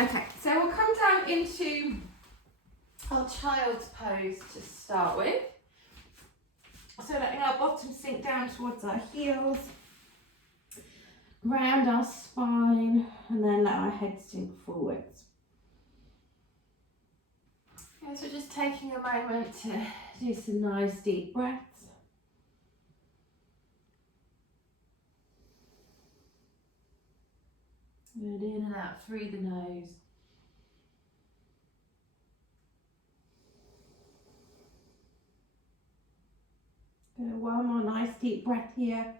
Okay, so we'll come down into our child's pose to start with. So letting our bottom sink down towards our heels, round our spine, and then let our head sink forwards. And so just taking a moment to do some nice deep breaths. Good, in and out through the nose. Good, one more nice deep breath here.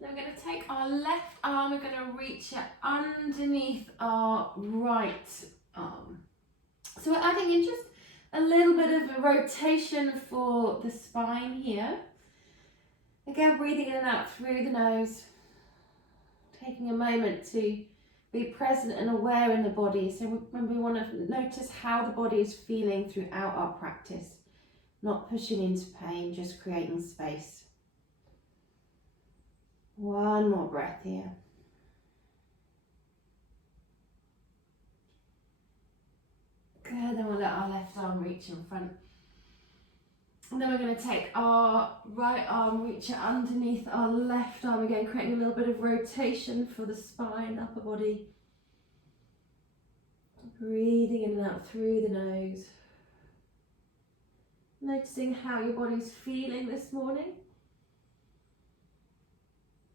Then we're going to take our left arm, we're going to reach it underneath our right arm. So we're adding in just a little bit of a rotation for the spine here. Again, breathing in and out through the nose. Taking a moment to be present and aware in the body. So we want to notice how the body is feeling throughout our practice. Not pushing into pain, just creating space. One more breath here. Good, then we'll let our left arm reach in front. And then we're going to take our right arm, reach it underneath our left arm again, creating a little bit of rotation for the spine, upper body. Breathing in and out through the nose. Noticing how your body's feeling this morning.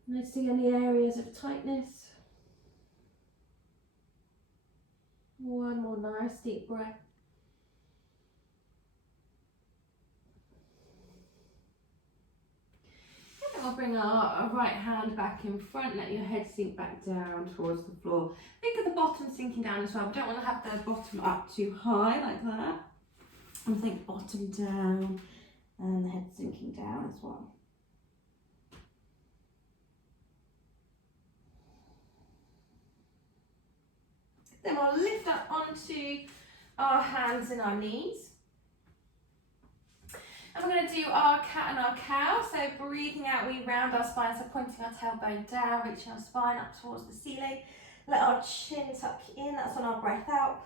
Noticing any areas of tightness. One more nice deep breath. And then we'll bring our right hand back in front, let your head sink back down towards the floor. Think of the bottom sinking down as well. We don't want to have the bottom up too high like that. And think bottom down and the head sinking down as well. Then we'll lift up onto our hands and our knees. And we're going to do our cat and our cow. So breathing out, we round our spine, so pointing our tailbone down, reaching our spine up towards the ceiling. Let our chin tuck in, that's on our breath out.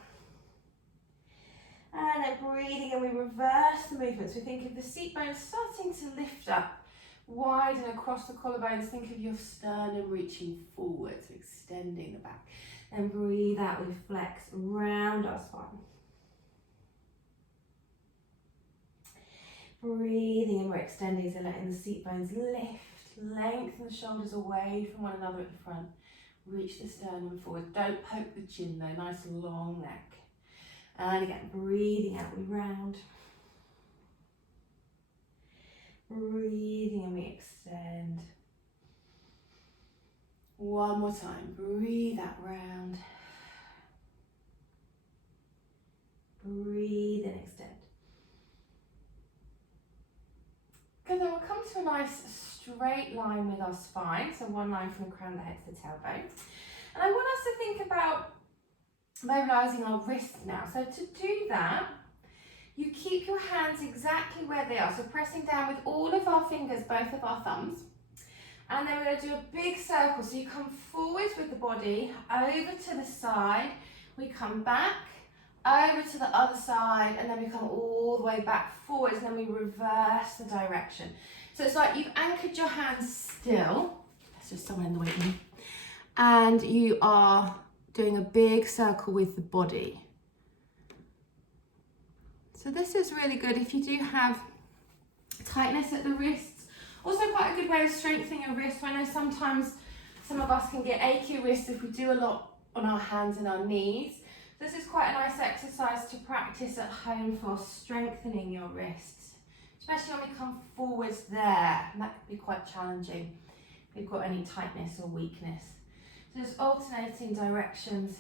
And then breathing and we reverse the movement. So think of the seat bones starting to lift up, widen across the collarbones. Think of your sternum reaching forwards, extending the back. And breathe out, we flex round our spine. Breathing and we're extending, so letting the seat bones lift, lengthen the shoulders away from one another at the front. Reach the sternum forward. Don't poke the chin though, nice long neck. And again, breathing out, we round. Breathing and we extend. One more time, breathe out, round. Breathe and extend. Good, then we'll come to a nice straight line with our spine. So one line from the crown of the head to the tailbone. And I want us to think about mobilising our wrists now. So to do that, you keep your hands exactly where they are. So pressing down with all of our fingers, both of our thumbs. And then we're going to do a big circle. So you come forwards with the body, over to the side. We come back, over to the other side, and then we come all the way back forwards, and then we reverse the direction. So it's like you've anchored your hands still. There's just someone in the way of me. And you are doing a big circle with the body. So this is really good if you do have tightness at the wrists. Also quite a good way of strengthening your wrist. I know sometimes some of us can get achy wrists if we do a lot on our hands and our knees. This is quite a nice exercise to practice at home for strengthening your wrists, especially when we come forwards there, and that could be quite challenging if you've got any tightness or weakness. So just alternating directions,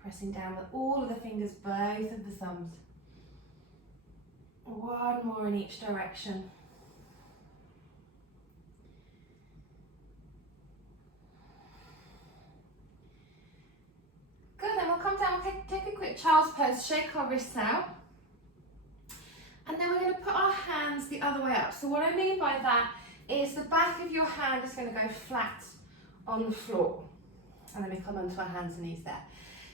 pressing down with all of the fingers, both of the thumbs. One more in each direction. Good, then we'll come down, take a quick child's pose, shake our wrists out. And then we're going to put our hands the other way up. So what I mean by that is the back of your hand is going to go flat on the floor. And then we come onto our hands and knees there.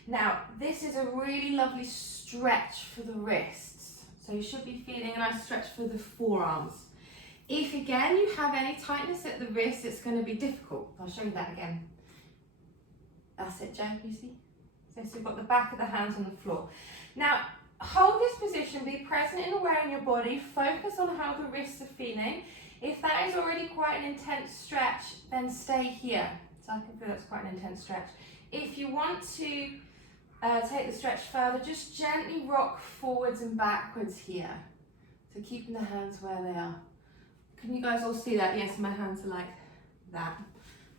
Now, this is a really lovely stretch for the wrists. So you should be feeling a nice stretch for the forearms. If again you have any tightness at the wrist, it's going to be difficult. I'll show you that again. That's it, Joe, you see? So we've got the back of the hands on the floor. Now, hold this position, be present and aware in your body, focus on how the wrists are feeling. If that is already quite an intense stretch, then stay here. So I can feel that's quite an intense stretch. If you want to take the stretch further, just gently rock forwards and backwards here. So keeping the hands where they are. Can you guys all see that? Yes, my hands are like that.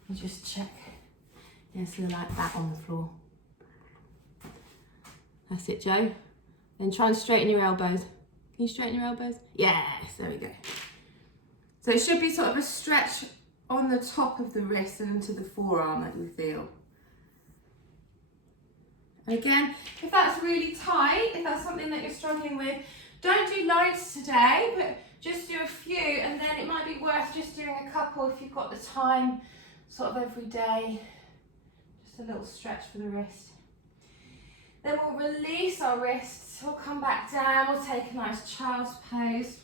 Let me just check. Yes, they're like that on the floor. That's it, Joe. Then try and straighten your elbows. Can you straighten your elbows? Yes, there we go. So it should be sort of a stretch on the top of the wrist and into the forearm that you feel. And again, if that's really tight, if that's something that you're struggling with, don't do loads today, but just do a few, and then it might be worth just doing a couple if you've got the time, sort of every day. Just a little stretch for the wrist. Then we'll release our wrists, we'll come back down, we'll take a nice child's pose.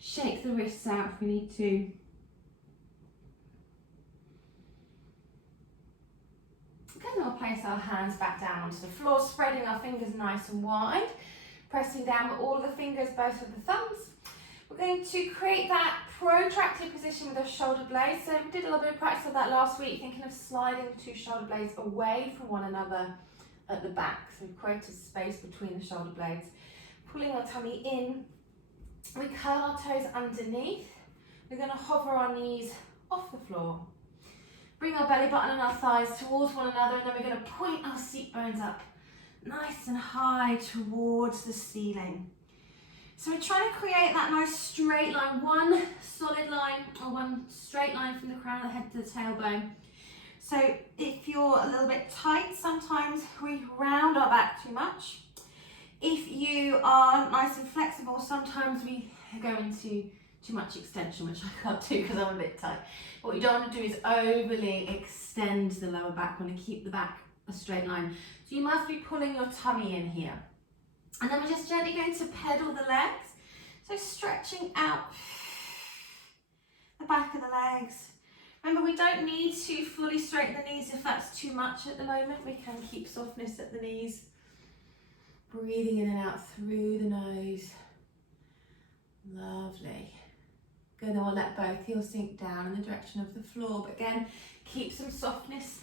Shake the wrists out if we need to. Then we'll place our hands back down onto the floor, spreading our fingers nice and wide, pressing down with all of the fingers, both of the thumbs. We're going to create that protracted position with our shoulder blades. So we did a little bit of practice of that last week, thinking of sliding the two shoulder blades away from one another at the back. So we've created space between the shoulder blades. Pulling our tummy in, we curl our toes underneath. We're going to hover our knees off the floor. Bring our belly button and our thighs towards one another, and then we're going to point our seat bones up nice and high towards the ceiling. So we're trying to create that nice straight line, one solid line or one straight line from the crown of the head to the tailbone. So if you're a little bit tight, sometimes we round our back too much. If you are nice and flexible, sometimes we go into too much extension, which I can't do because I'm a bit tight. What you don't want to do is overly extend the lower back. We want to keep the back a straight line. So you must be pulling your tummy in here. And then we're just gently going to pedal the legs. So stretching out the back of the legs. Remember, we don't need to fully straighten the knees if that's too much at the moment. We can keep softness at the knees. Breathing in and out through the nose. Lovely. Good, then we'll let both heels sink down in the direction of the floor. But again, keep some softness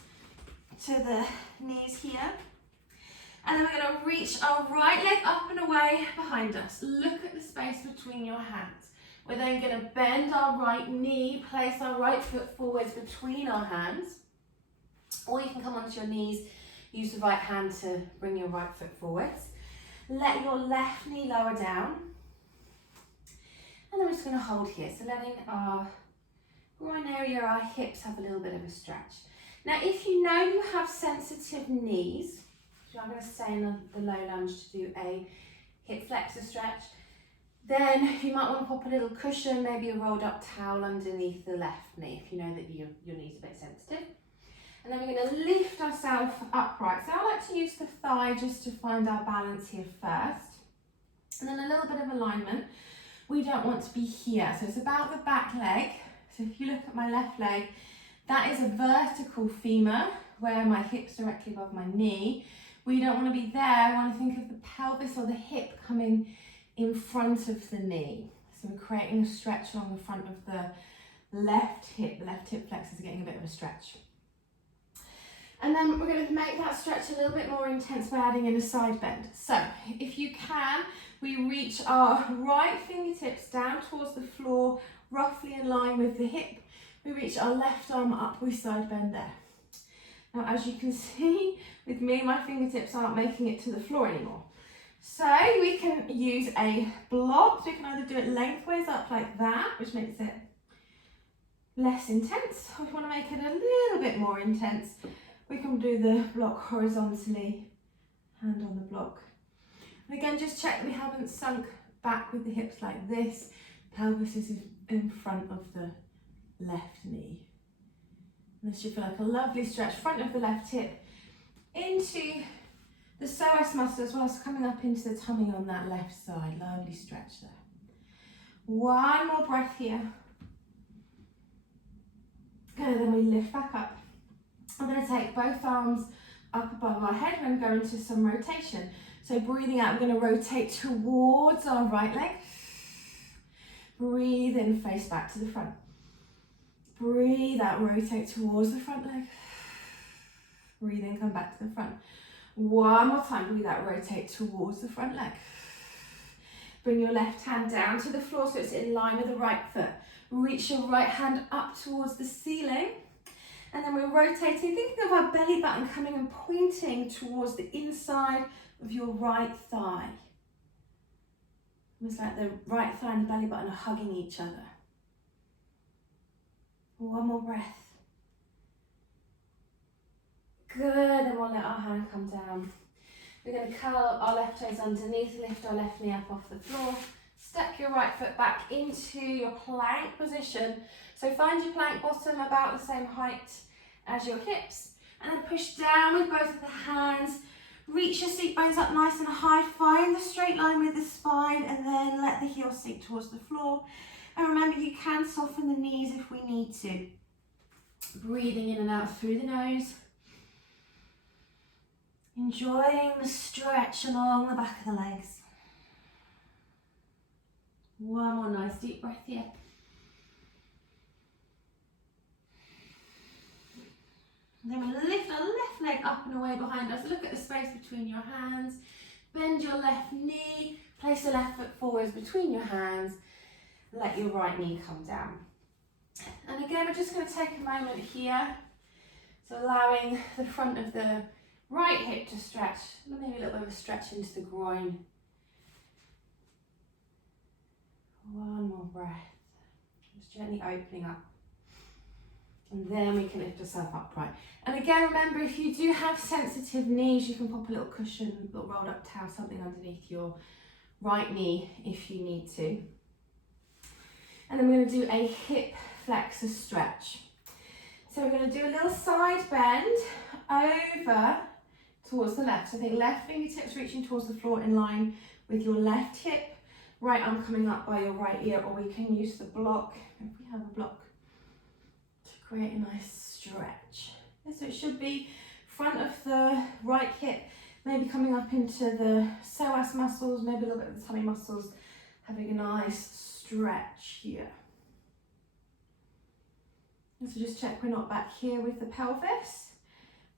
to the knees here. And then we're going to reach our right leg up and away behind us. Look at the space between your hands. We're then going to bend our right knee, place our right foot forwards between our hands. Or you can come onto your knees, use the right hand to bring your right foot forwards. Let your left knee lower down. And then we're just going to hold here. So letting our groin area, our hips have a little bit of a stretch. Now, if you know you have sensitive knees, so I'm going to stay in the low lunge to do a hip flexor stretch, then you might want to pop a little cushion, maybe a rolled up towel underneath the left knee if you know that your knee's a bit sensitive. And then we're going to lift ourselves upright. So I like to use the thigh just to find our balance here first. And then a little bit of alignment. We don't want to be here. So it's about the back leg. So if you look at my left leg, that is a vertical femur where my hip's directly above my knee. We don't want to be there. I want to think of the pelvis or the hip coming in front of the knee. So we're creating a stretch along the front of the left hip. The left hip flexors are getting a bit of a stretch. And then we're going to make that stretch a little bit more intense by adding in a side bend. So if you can, we reach our right fingertips down towards the floor, roughly in line with the hip. We reach our left arm up, we side bend there. Now, as you can see, with me, my fingertips aren't making it to the floor anymore. So we can use a block. So we can either do it lengthways up like that, which makes it less intense, or if you want to make it a little bit more intense, we can do the block horizontally, hand on the block. And again, just check we haven't sunk back with the hips like this. Pelvis is in front of the left knee. And this should feel like a lovely stretch, front of the left hip into the psoas muscle as well as coming up into the tummy on that left side. Lovely stretch there. One more breath here. Good, then we lift back up. I'm going to take both arms up above our head. We're going to go into some rotation. So breathing out, we're going to rotate towards our right leg. Breathe in, face back to the front. Breathe out, rotate towards the front leg. Breathe in, come back to the front. One more time, breathe out, rotate towards the front leg. Bring your left hand down to the floor so it's in line with the right foot. Reach your right hand up towards the ceiling. And then we're rotating, thinking of our belly button coming and pointing towards the inside of your right thigh. Almost like the right thigh and the belly button are hugging each other. One more breath. Good, and we'll let our hand come down. We're going to curl our left toes underneath, lift our left knee up off the floor. Step your right foot back into your plank position. So find your plank bottom about the same height as your hips. And then push down with both of the hands. Reach your seat bones up nice and high. Find the straight line with the spine and then let the heels sink towards the floor. And remember, you can soften the knees if we need to. Breathing in and out through the nose. Enjoying the stretch along the back of the legs. One more nice deep breath here. And then we lift our left leg up and away behind us. Look at the space between your hands. Bend your left knee. Place the left foot forwards between your hands. Let your right knee come down. And again, we're just going to take a moment here. So allowing the front of the right hip to stretch. Maybe a little bit of a stretch into the groin. One more breath. Just gently opening up. And then we can lift yourself upright. And again, remember, if you do have sensitive knees, you can pop a little cushion, a little rolled up towel, something underneath your right knee if you need to. And then we're going to do a hip flexor stretch. So we're going to do a little side bend over towards the left. So I think left fingertips reaching towards the floor in line with your left hip. Right arm coming up by your right ear, or we can use the block, if we have a block, to create a nice stretch. And so it should be front of the right hip, maybe coming up into the psoas muscles, maybe a little bit of the tummy muscles, having a nice stretch here. And so just check we're not back here with the pelvis.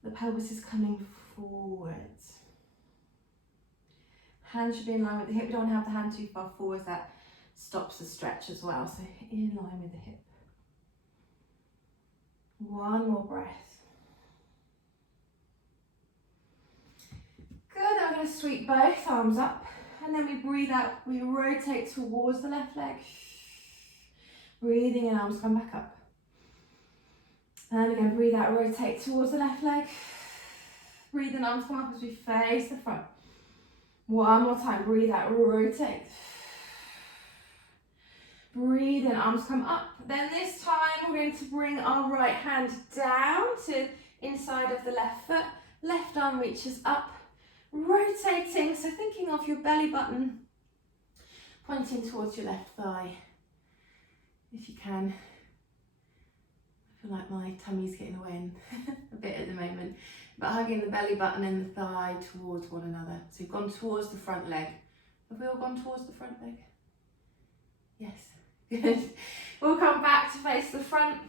The pelvis is coming forwards. Hand should be in line with the hip. We don't want to have the hand too far forwards. That stops the stretch as well. So in line with the hip. One more breath. Good. Then we're going to sweep both arms up. And then we breathe out. We rotate towards the left leg. Breathing in, arms come back up. And again, breathe out, rotate towards the left leg. Breathe in, arms come up as we face the front. One more time, breathe out, rotate. Breathe in, arms come up. Then this time we're going to bring our right hand down to inside of the left foot. Left arm reaches up, rotating. So thinking of your belly button pointing towards your left thigh, if you can. I feel like my tummy's getting away a bit at the moment. But hugging the belly button and the thigh towards one another. So you've gone towards the front leg. Have we all gone towards the front leg? Yes, good. We'll come back to face the front.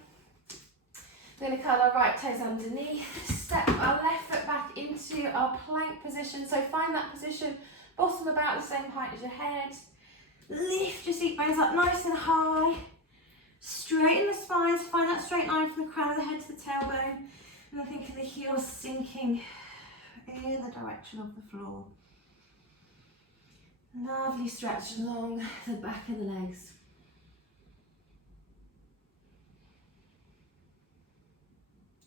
We're going to curl our right toes underneath. Step our left foot back into our plank position. So find that position, bottom about the same height as your head. Lift your seat bones up nice and high. Straighten the spine, so find that straight line from the crown of the head to the tailbone. And I think of the heels sinking in the direction of the floor. Lovely stretch along the back of the legs.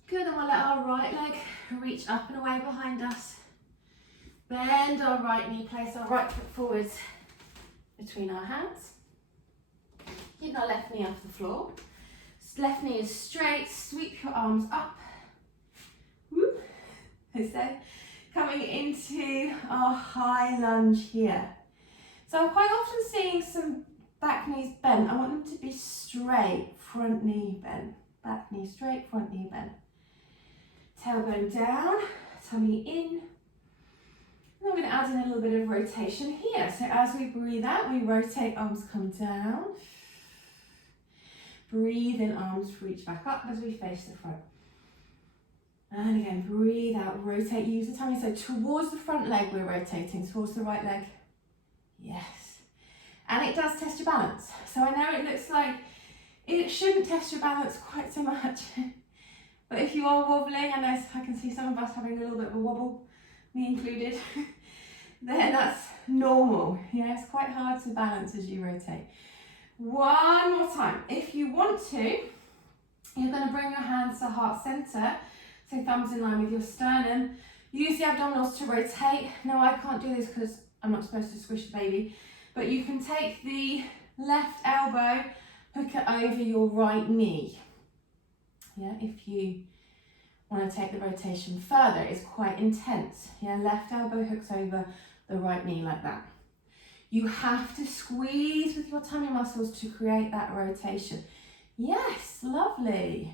Good, and we'll let our right leg reach up and away behind us. Bend our right knee, place our right foot forwards. between our hands. Keep our left knee off the floor. Left knee is straight, sweep your arms up. Whoop. So coming into our high lunge here. So I'm quite often seeing some back knees bent. I want them to be straight, front knee bent. Back knee straight, front knee bent. Tailbone down, tummy in. And I'm going to add in a little bit of rotation here. So as we breathe out, we rotate, arms come down. Breathe in, arms reach back up as we face the front. And again, breathe out, rotate, use the tummy. So towards the front leg we're rotating, towards the right leg. Yes. And it does test your balance. So I know it looks like it shouldn't test your balance quite so much. But if you are wobbling, and I can see some of us having a little bit of a wobble, me included, then that's normal. Yeah, it's quite hard to balance as you rotate. One more time. If you want to, you're going to bring your hands to heart center, so thumbs in line with your sternum. Use the abdominals to rotate. Now I can't do this because I'm not supposed to squish the baby, but you can take the left elbow, hook it over your right knee. Yeah, if you want to take the rotation further, it's quite intense. Yeah, left elbow hooks over the right knee like that. You have to squeeze with your tummy muscles to create that rotation. Yes, lovely.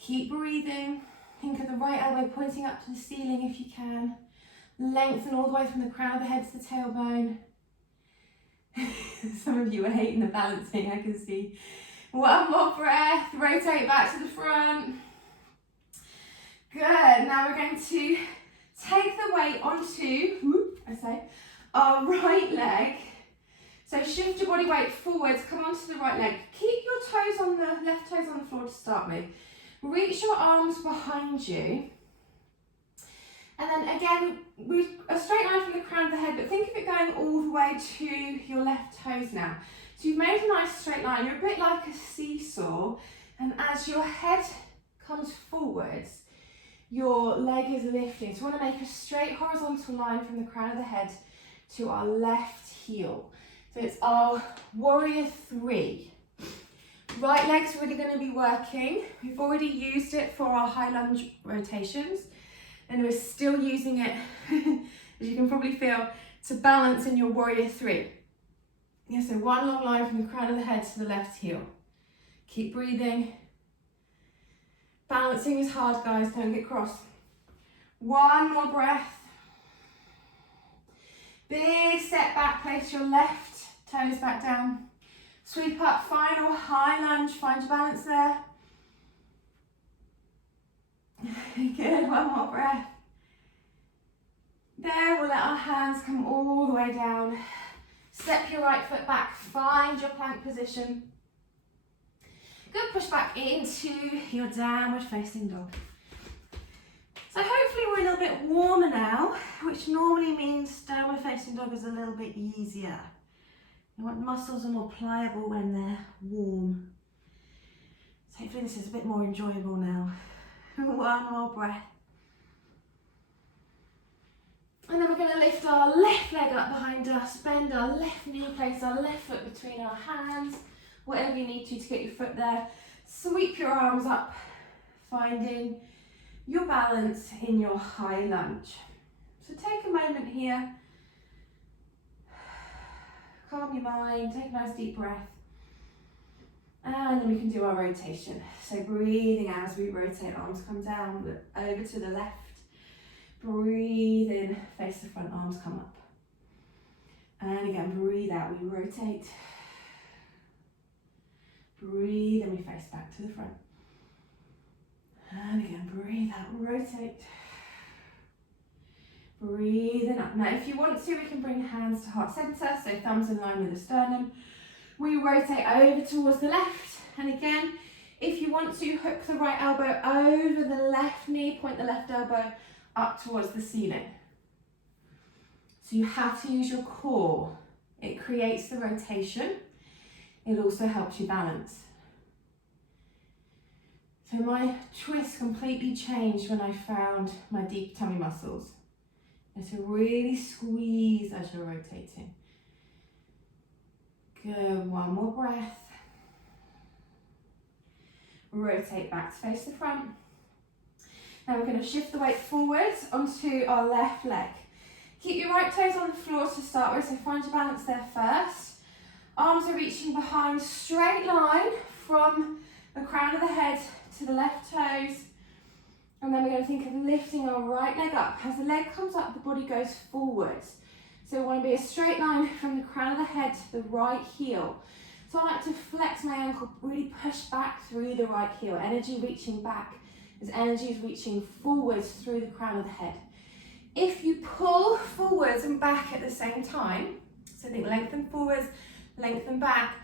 Keep breathing. Think of the right elbow pointing up to the ceiling if you can. Lengthen all the way from the crown of the head to the tailbone. Some of you are hating the balancing, I can see. One more breath. Rotate back to the front. Good. Now we're going to take the weight onto, our right leg. So shift your body weight forwards, come onto the right leg. Keep your toes on the left toes on the floor to start with. Reach your arms behind you. And then again, a straight line from the crown of the head, but think of it going all the way to your left toes now. So you've made a nice straight line. You're a bit like a seesaw. And as your head comes forwards, your leg is lifting. So we want to make a straight horizontal line from the crown of the head to our left heel. So it's our warrior 3. Right leg's really going to be working. We've already used it for our high lunge rotations, and we're still using it, as you can probably feel, to balance in your warrior 3. Yeah, so one long line from the crown of the head to the left heel. Keep breathing. Balancing is hard, guys, don't get cross. One more breath. Big step back, place your left toes back down. Sweep up, final high lunge, find your balance there. Good, one more breath. There, we'll let our hands come all the way down. Step your right foot back, find your plank position. Good, push back into your downward facing dog. So hopefully we're a little bit warmer now, which normally means downward facing dog is a little bit easier. You want muscles are more pliable when they're warm. So hopefully this is a bit more enjoyable now. One more breath. And then we're going to lift our left leg up behind us, bend our left knee, place our left foot between our hands, whatever you need to get your foot there. Sweep your arms up, finding your balance in your high lunge. So take a moment here, calm your mind, take a nice deep breath, and then we can do our rotation. So breathing out as we rotate, arms come down, over to the left. Breathe in, face the front, arms come up. And again, breathe out, we rotate. Breathe and we face back to the front. And again, breathe out, rotate. Breathing up. Now, if you want to, we can bring hands to heart center, so thumbs in line with the sternum. We rotate over towards the left. And again, if you want to, hook the right elbow over the left knee, point the left elbow up towards the ceiling. So you have to use your core. It creates the rotation. It also helps you balance. So my twist completely changed when I found my deep tummy muscles. And so really squeeze as you're rotating. Good, one more breath. Rotate back to face the front. Now we're going to shift the weight forwards onto our left leg. Keep your right toes on the floor to start with, so find your balance there first. Arms are reaching behind, straight line from the crown of the head to the left toes. And then we're going to think of lifting our right leg up. As the leg comes up, the body goes forwards. So we want to be a straight line from the crown of the head to the right heel. So I like to flex my ankle, really push back through the right heel. Energy reaching back as energy is reaching forwards through the crown of the head. If you pull forwards and back at the same time, so think lengthen forwards, lengthen back,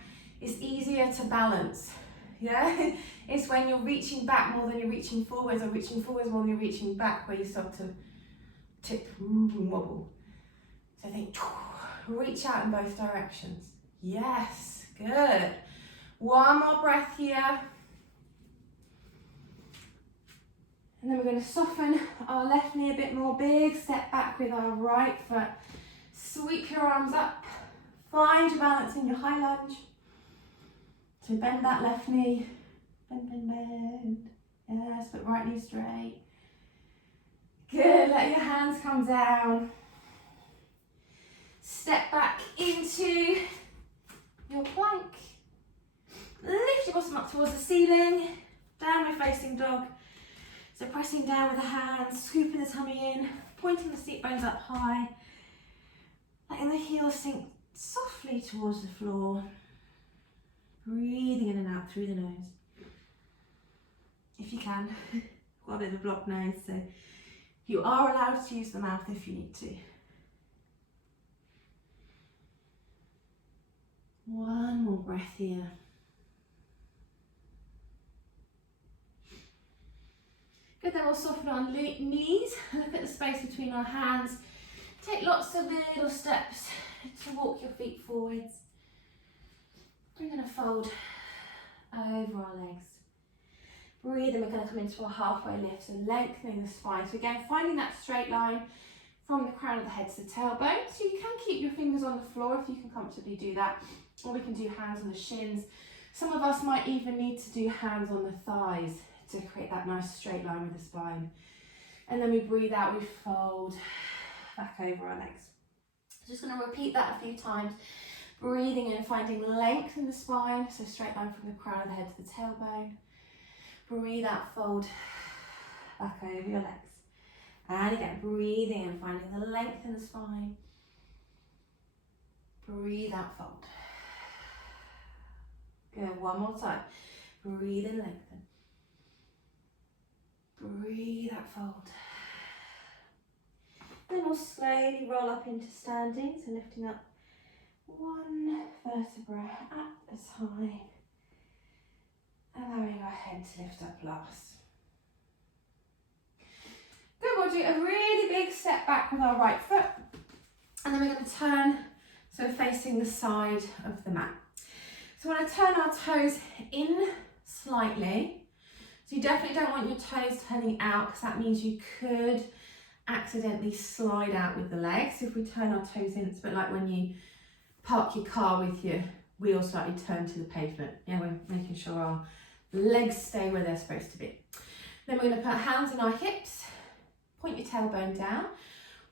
it's easier to balance. Yeah, it's when you're reaching back more than you're reaching forwards, or reaching forwards more than you're reaching back, where you start to tip and wobble. So think, reach out in both directions. Yes, good. One more breath here. And then we're going to soften our left knee a bit more. Big step back with our right foot. Sweep your arms up. Find your balance in your high lunge. So bend that left knee. Bend, bend, bend. Yes, but right knee straight. Good, let your hands come down. Step back into your plank. Lift your bottom up towards the ceiling. Downward facing dog. So pressing down with the hands, scooping the tummy in, pointing the seat bones up high. Letting the heels sink softly towards the floor. Breathing in and out through the nose. If you can. Got a bit of a blocked nose, so you are allowed to use the mouth if you need to. One more breath here. Good, then we'll soften our knees, look at the space between our hands. Take lots of little steps to walk your feet forwards. We're going to fold over our legs. Breathe, and we're going to come into a halfway lift, so lengthening the spine. So again, finding that straight line from the crown of the head to the tailbone. So you can keep your fingers on the floor if you can comfortably do that, or we can do hands on the shins. Some of us might even need to do hands on the thighs to create that nice straight line with the spine. And then we breathe out, we fold back over our legs. Just going to repeat that a few times. Breathing in, finding length in the spine, so straight line from the crown of the head to the tailbone. Breathe out, fold back over your legs. And again, breathing in, finding the length in the spine. Breathe out, fold. Good, one more time. Breathe in, lengthen. Breathe out, fold. Then we'll slowly roll up into standing, so lifting up one vertebra at a time, allowing our head to lift up last. Good, we'll do a really big step back with our right foot, and then we're going to turn, so facing the side of the mat. So we want to turn our toes in slightly. So you definitely don't want your toes turning out, because that means you could accidentally slide out with the legs. So if we turn our toes in, it's a bit like when you park your car with your wheels slightly turned to the pavement. Yeah, we're making sure our legs stay where they're supposed to be. Then we're going to put hands on our hips, point your tailbone down,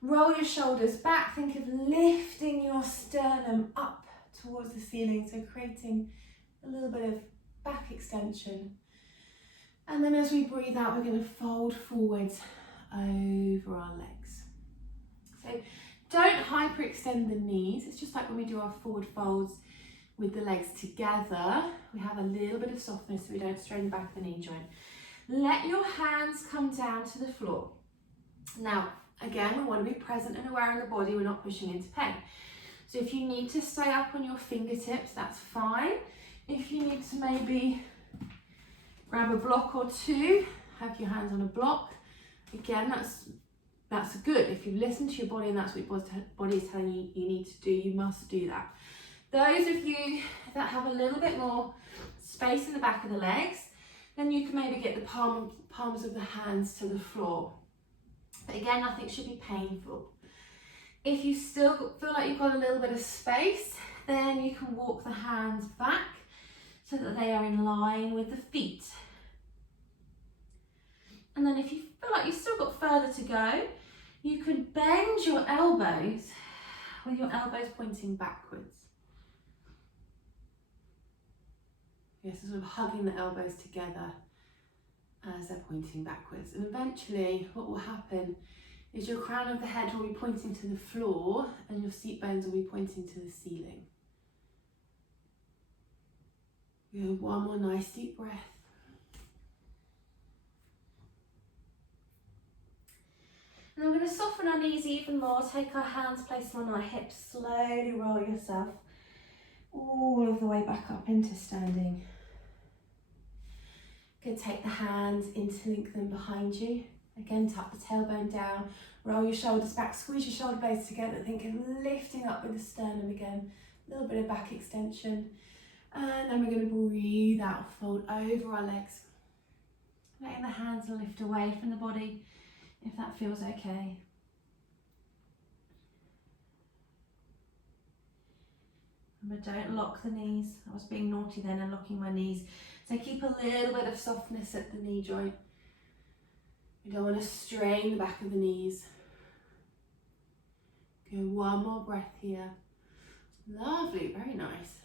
roll your shoulders back, think of lifting your sternum up towards the ceiling, so creating a little bit of back extension. And then as we breathe out, we're going to fold forwards over our legs. So don't hyperextend the knees. It's just like when we do our forward folds with the legs together, we have a little bit of softness so we don't strain the back of the knee joint. Let your hands come down to the floor. Now, again, we want to be present and aware in the body. We're not pushing into pain. So if you need to stay up on your fingertips, that's fine. If you need to maybe grab a block or two, have your hands on a block. Again, that's good. If you listen to your body and that's what your body is telling you you need to do, you must do that. Those of you that have a little bit more space in the back of the legs, then you can maybe get the palms of the hands to the floor. But again, nothing should be painful. If you still feel like you've got a little bit of space, Then you can walk the hands back so that they are in line with the feet. And then if you feel like you've still got further to go, you can bend your elbows with your elbows pointing backwards. Yes, so sort of hugging the elbows together as they're pointing backwards. And eventually what will happen is your crown of the head will be pointing to the floor and your seat bones will be pointing to the ceiling. One more nice deep breath. And then we're going to soften our knees even more. Take our hands, place them on our hips. Slowly roll yourself all of the way back up into standing. Good, take the hands, interlink them behind you. Again, tuck the tailbone down, roll your shoulders back, squeeze your shoulder blades together. Think of lifting up with the sternum again. A little bit of back extension. And then we're going to breathe out, fold over our legs. Letting the hands lift away from the body, if that feels okay. Remember, don't lock the knees. I was being naughty then and locking my knees. So keep a little bit of softness at the knee joint. We don't want to strain the back of the knees. Go, one more breath here. Lovely, very nice.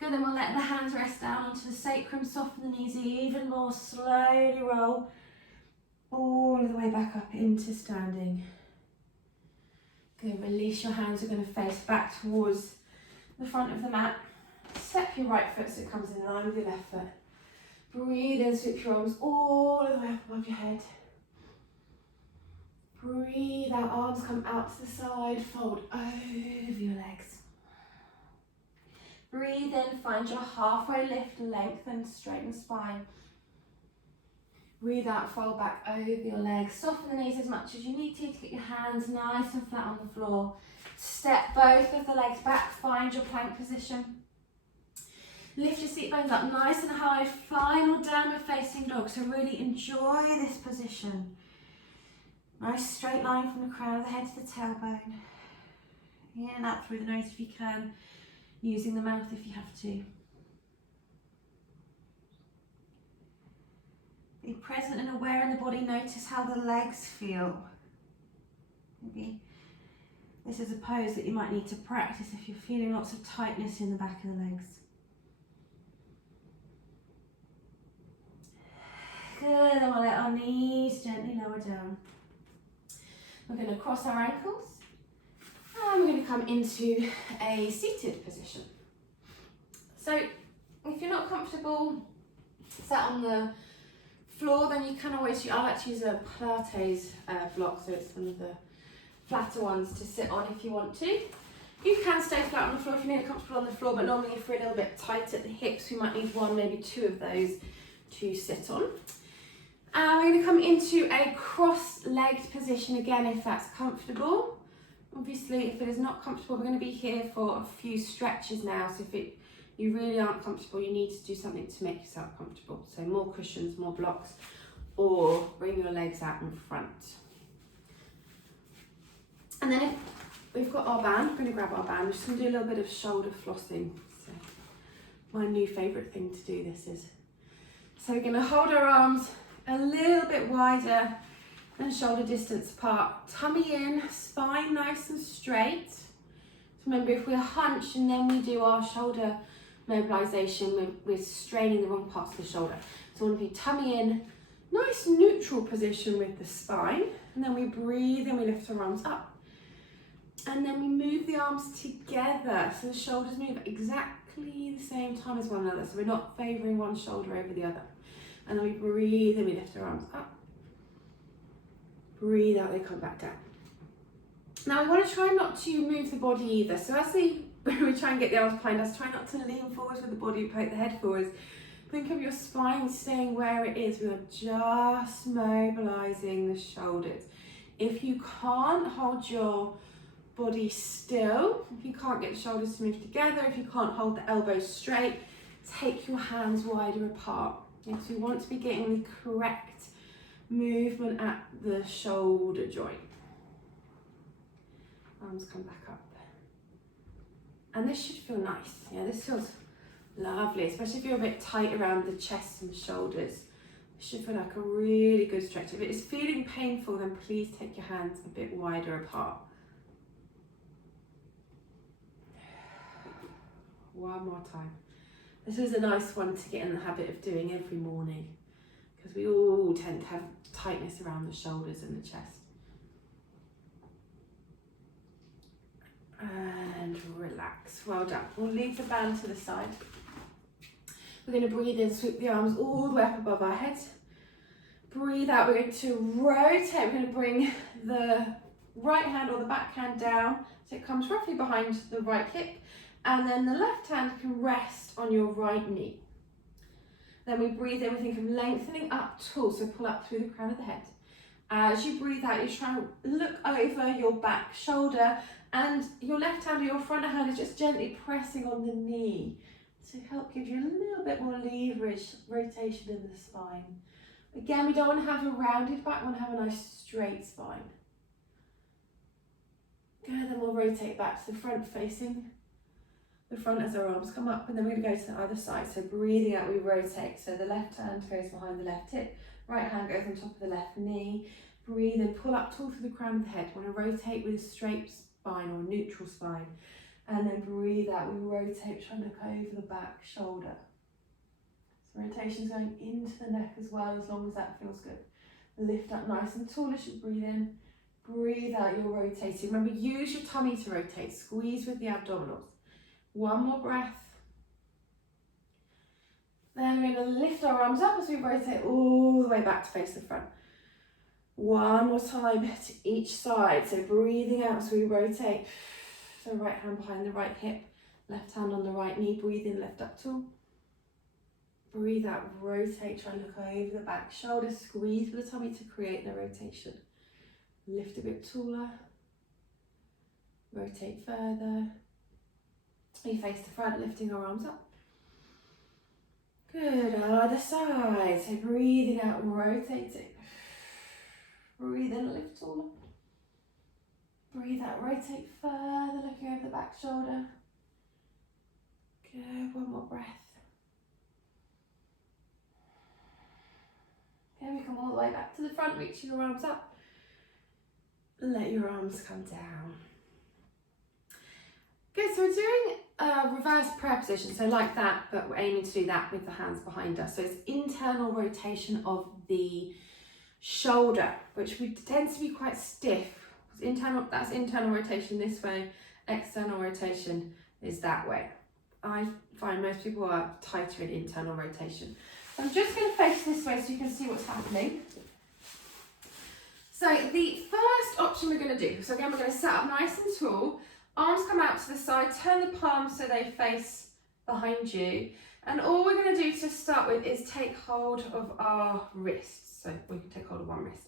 Good, then we'll let the hands rest down onto the sacrum, soften the knees even more, slowly roll all the way back up into standing. Good, release your hands, we're going to face back towards the front of the mat. Step your right foot so it comes in line with your left foot. Breathe in, sweep your arms all the way up above your head. Breathe out, arms come out to the side, fold over your legs. Breathe in, find your halfway lift, lengthen, straighten spine. Breathe out, fold back over your legs. Soften the knees as much as you need to get your hands nice and flat on the floor. Step both of the legs back, find your plank position. Lift your seat bones up nice and high, final downward facing dog. So really enjoy this position. Nice straight line from the crown of the head to the tailbone. In and out through the nose if you can, using the mouth if you have to. Be present and aware in the body, notice how the legs feel. Maybe this is a pose that you might need to practice if you're feeling lots of tightness in the back of the legs. Good, and we'll let our knees gently lower down. We're going to cross our ankles and we're going to come into a seated position. So if you're not comfortable sat on the floor, then you can always use, I like to use a Pilates block, so it's one of the flatter ones to sit on if you want to. You can stay flat on the floor if you're really comfortable on the floor, but normally if we're a little bit tight at the hips, we might need one, maybe two of those to sit on. And we're going to come into a cross-legged position again if that's comfortable. Obviously, if it is not comfortable, we're going to be here for a few stretches now. So if you really aren't comfortable, you need to do something to make yourself comfortable. So more cushions, more blocks, or bring your legs out in front. And then if we've got our band, we're going to grab our band. We're just going to do a little bit of shoulder flossing. So my new favourite thing to do this is. So we're going to hold our arms a little bit wider than shoulder distance apart. Tummy in, spine nice and straight. So remember, if we're hunched and then we do our shoulder mobilisation, we're straining the wrong parts of the shoulder. So we want to be tummy in, nice neutral position with the spine. And then we breathe and we lift our arms up. And then we move the arms together. So the shoulders move exactly the same time as one another. So we're not favouring one shoulder over the other. And then we breathe and we lift our arms up. Breathe out, they come back down. Now we want to try not to move the body either. So as we try and get the arms behind us, try not to lean forward with the body, poke the head forwards. Think of your spine staying where it is. We are just mobilising the shoulders. If you can't hold your body still, if you can't get the shoulders to move together, if you can't hold the elbows straight, take your hands wider apart. Yes, we want to be getting the correct movement at the shoulder joint. Arms come back up. And this should feel nice. Yeah, this feels lovely, especially if you're a bit tight around the chest and shoulders. It should feel like a really good stretch. If it is feeling painful, then please take your hands a bit wider apart. One more time. This is a nice one to get in the habit of doing every morning, because we all tend to have tightness around the shoulders and the chest. And relax. Well done. We'll leave the band to the side. We're going to breathe in, sweep the arms all the way up above our heads. Breathe out. We're going to rotate. We're going to bring the right hand or the back hand down so it comes roughly behind the right hip, and then the left hand can rest on your right knee. Then we breathe in. We think of lengthening up tall, so pull up through the crown of the head. As you breathe out, you try and look over your back shoulder, and your left hand or your front hand is just gently pressing on the knee to help give you a little bit more leverage, rotation in the spine. Again, we don't want to have a rounded back, we want to have a nice straight spine. Good, then we'll rotate back to the front, facing the front as our arms come up, and then we're going to go to the other side. So breathing out, we rotate. So the left hand goes behind the left hip, right hand goes on top of the left knee. Breathe and pull up tall through the crown of the head. Want to rotate with a straight spine or neutral spine. And then breathe out, we rotate, trying to look over the back shoulder. So rotation's going into the neck as well, as long as that feels good. Lift up nice and tall as you breathe in. Breathe out, you're rotating. Remember, use your tummy to rotate. Squeeze with the abdominals. One more breath. Then we're going to lift our arms up as we rotate all the way back to face the front. One more time to each side. So breathing out as we rotate. So right hand behind the right hip, left hand on the right knee. Breathe in, lift up tall. Breathe out, rotate, try and look over the back shoulder. Squeeze with the tummy to create the rotation. Lift a bit taller. Rotate further. We face the front, lifting our arms up. Good, other side. So breathing out, rotating. Breathe in, lift taller. Breathe out, rotate further, looking over the back shoulder. Good, one more breath. Okay, we come all the way back to the front, reaching your arms up. Let your arms come down. Good, so we're doing a reverse prayer position, so like that, but we're aiming to do that with the hands behind us. So it's internal rotation of the shoulder, which we tend to be quite stiff. Internal, that's internal rotation this way, external rotation is that way. I find most people are tighter in internal rotation. So I'm just going to face this way so you can see what's happening. So the first option we're going to do, so again we're going to sit up nice and tall, arms come out to the side, turn the palms so they face behind you, and all we're going to do to start with is take hold of our wrists. So we can take hold of one wrist.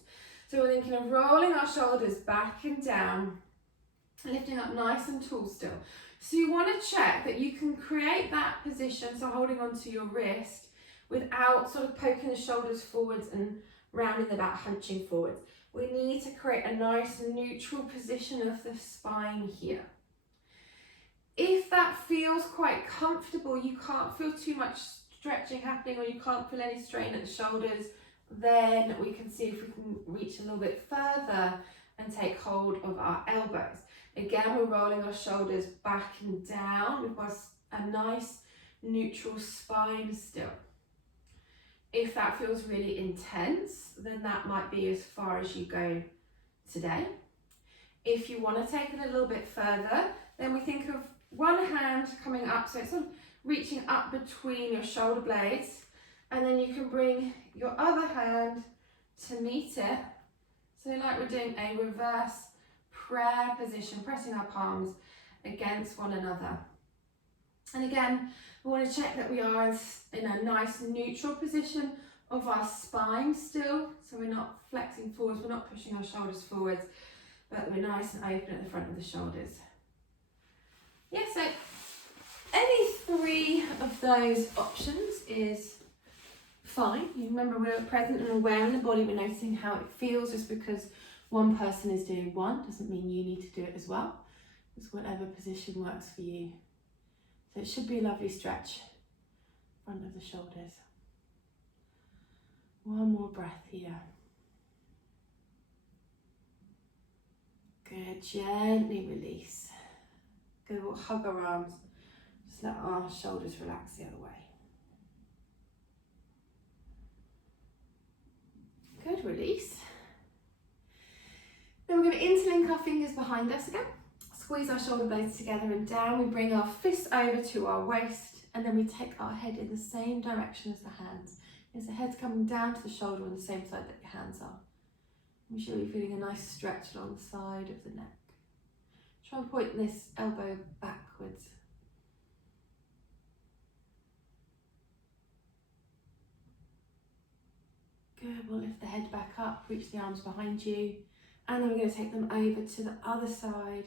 So we're thinking of rolling our shoulders back and down, lifting up nice and tall still. So you want to check that you can create that position, so holding onto your wrist, without sort of poking the shoulders forwards and rounding the back, hunching forwards. We need to create a nice neutral position of the spine here. If that feels quite comfortable, you can't feel too much stretching happening, or you can't feel any strain at the shoulders, then we can see if we can reach a little bit further and take hold of our elbows. Again, we're rolling our shoulders back and down. We've got a nice neutral spine still. If that feels really intense, then that might be as far as you go today. If you want to take it a little bit further, then we think of one hand coming up, so it's sort of reaching up between your shoulder blades, and then you can bring your other hand to meet it. So like we're doing a reverse prayer position, pressing our palms against one another. And again, we want to check that we are in a nice neutral position of our spine still. So we're not flexing forwards, we're not pushing our shoulders forwards, but we're nice and open at the front of the shoulders. Yeah, so any three of those options is fine. You remember, we're present and aware in the body, we're noticing how it feels. Just because one person is doing one doesn't mean you need to do it as well. Just whatever position works for you. So it should be a lovely stretch, front of the shoulders. One more breath here. Good, gently release. Good, we'll hug our arms. Just let our shoulders relax the other way. Good, release. Then we're going to interlink our fingers behind us again. Squeeze our shoulder blades together and down. We bring our fists over to our waist, and then we take our head in the same direction as the hands. As the head's coming down to the shoulder on the same side that your hands are. Make sure you're feeling a nice stretch along the side of the neck. Try and point this elbow backwards. Good, we'll lift the head back up, reach the arms behind you, and then we're going to take them over to the other side.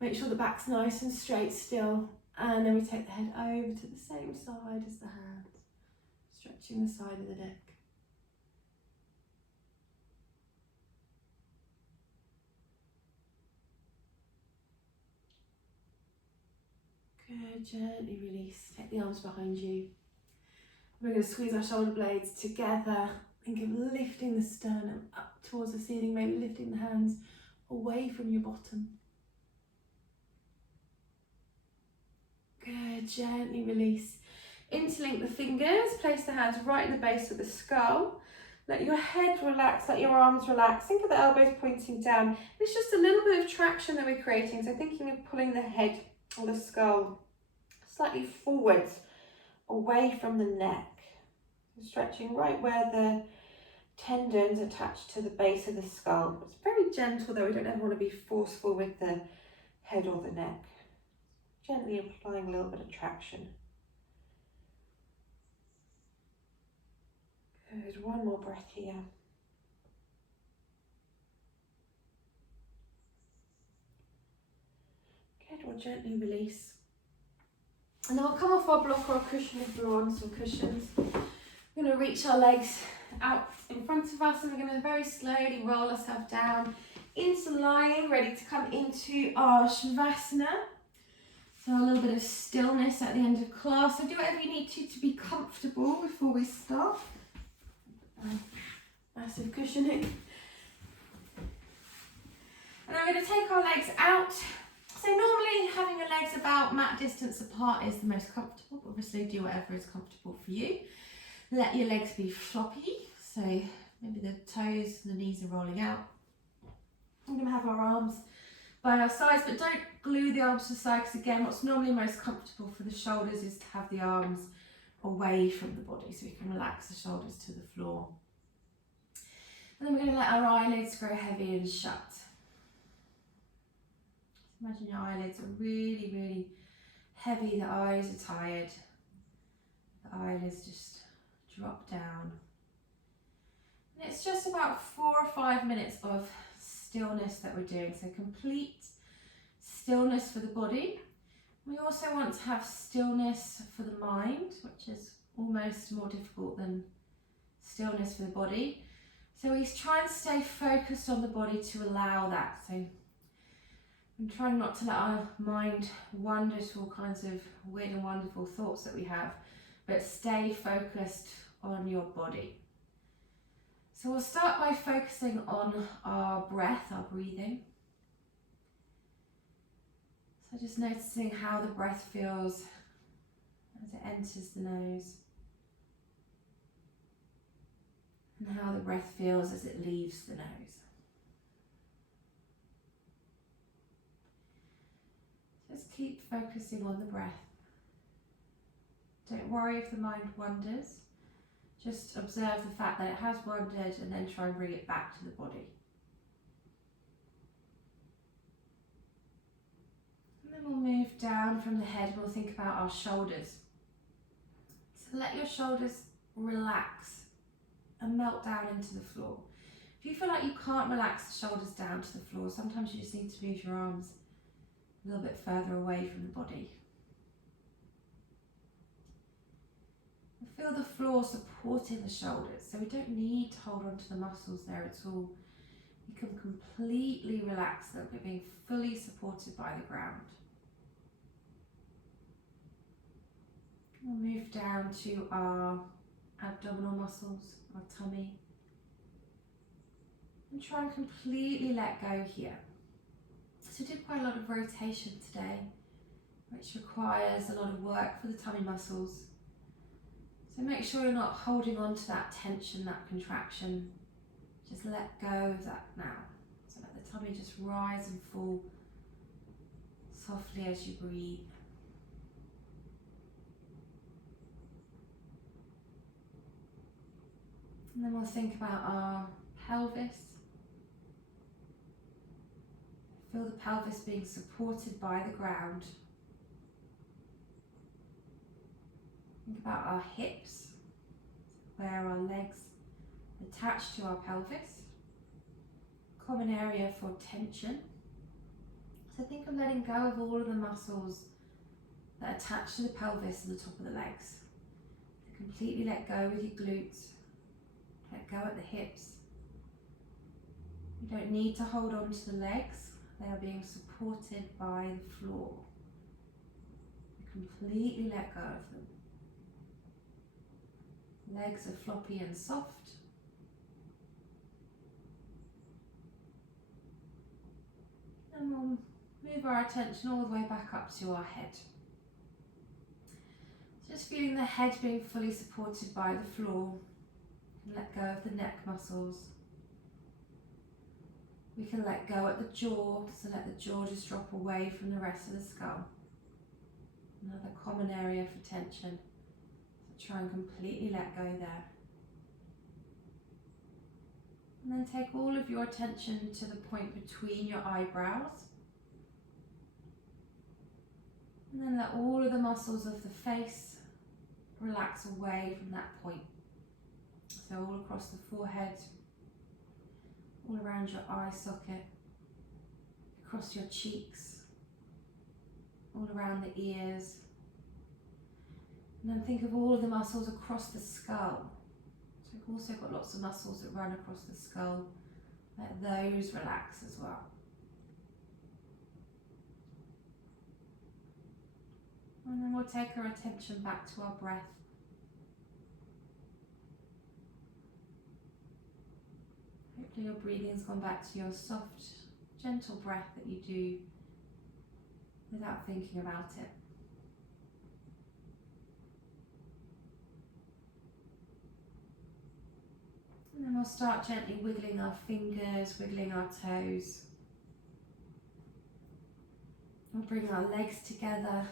Make sure the back's nice and straight still, and then we take the head over to the same side as the hands, stretching the side of the neck. Good, gently release, take the arms behind you. We're going to squeeze our shoulder blades together. Think of lifting the sternum up towards the ceiling, maybe lifting the hands away from your bottom. Good, gently release. Interlink the fingers, place the hands right in the base of the skull. Let your head relax, let your arms relax. Think of the elbows pointing down. It's just a little bit of traction that we're creating. So thinking of pulling the head or the skull slightly forwards, away from the neck. So stretching right where the tendons attached to the base of the skull. It's very gentle though, we don't ever want to be forceful with the head or the neck. Gently applying a little bit of traction. Good, one more breath here. Good, we'll gently release. And then we'll come off our block or our cushion if we're on some cushions. We're going to reach our legs out in front of us, and we're going to very slowly roll ourselves down into lying, ready to come into our Shavasana. So a little bit of stillness at the end of class. So do whatever you need to be comfortable before we start. Massive cushioning. And then we're going to take our legs out. So normally having your legs about mat distance apart is the most comfortable. Obviously do whatever is comfortable for you. Let your legs be floppy. So maybe the toes and the knees are rolling out. We're going to have our arms by our sides, but don't glue the arms to the side, because again, what's normally most comfortable for the shoulders is to have the arms away from the body, so we can relax the shoulders to the floor. And then we're going to let our eyelids grow heavy and shut. Imagine your eyelids are really, really heavy, the eyes are tired, the eyelids just drop down. And it's just about 4 or 5 minutes of stillness that we're doing, so complete stillness for the body. We also want to have stillness for the mind, which is almost more difficult than stillness for the body. So we try and stay focused on the body to allow that. So I'm trying not to let our mind wander to all kinds of weird and wonderful thoughts that we have, but stay focused on your body. So we'll start by focusing on our breath, our breathing. So just noticing how the breath feels as it enters the nose, and how the breath feels as it leaves the nose. Just keep focusing on the breath. Don't worry if the mind wanders. Just observe the fact that it has wandered, and then try and bring it back to the body. And then we'll move down from the head. We'll think about our shoulders. So let your shoulders relax and melt down into the floor. If you feel like you can't relax the shoulders down to the floor, sometimes you just need to move your arms a little bit further away from the body. Feel the floor supporting the shoulders, so we don't need to hold on to the muscles there at all. You can completely relax them. You're being fully supported by the ground. We'll move down to our abdominal muscles, our tummy, and try and completely let go here. So we did quite a lot of rotation today, which requires a lot of work for the tummy muscles. So make sure you're not holding on to that tension, that contraction. Just let go of that now. So let the tummy just rise and fall softly as you breathe. And then we'll think about our pelvis. Feel the pelvis being supported by the ground. Think about our hips, where our legs attach to our pelvis. Common area for tension. So think of letting go of all of the muscles that attach to the pelvis and the top of the legs. Completely let go with your glutes. Let go at the hips. You don't need to hold on to the legs. They are being supported by the floor. Completely let go of them. Legs are floppy and soft. And we'll move our attention all the way back up to our head. Just feeling the head being fully supported by the floor. Let go of the neck muscles. We can let go at the jaw, so let the jaw just drop away from the rest of the skull. Another common area for tension. So try and completely let go there. And then take all of your attention to the point between your eyebrows. And then let all of the muscles of the face relax away from that point. So all across the forehead, all around your eye socket, across your cheeks, all around the ears. And then think of all of the muscles across the skull. So we've also got lots of muscles that run across the skull. Let those relax as well. And then we'll take our attention back to our breath. Hopefully your breathing's gone back to your soft, gentle breath that you do without thinking about it. And then we'll start gently wiggling our fingers, wiggling our toes. We'll bring our legs together.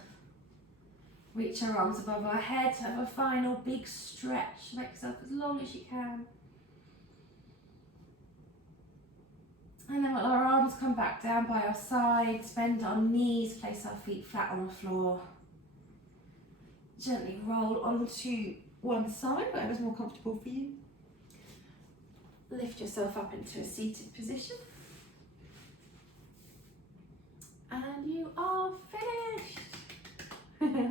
Reach our arms above our head, have a final big stretch. Make yourself as long as you can. And then our arms come back down by our sides, bend our knees, place our feet flat on the floor. Gently roll onto one side, whatever's more comfortable for you. Lift yourself up into a seated position. And you are finished.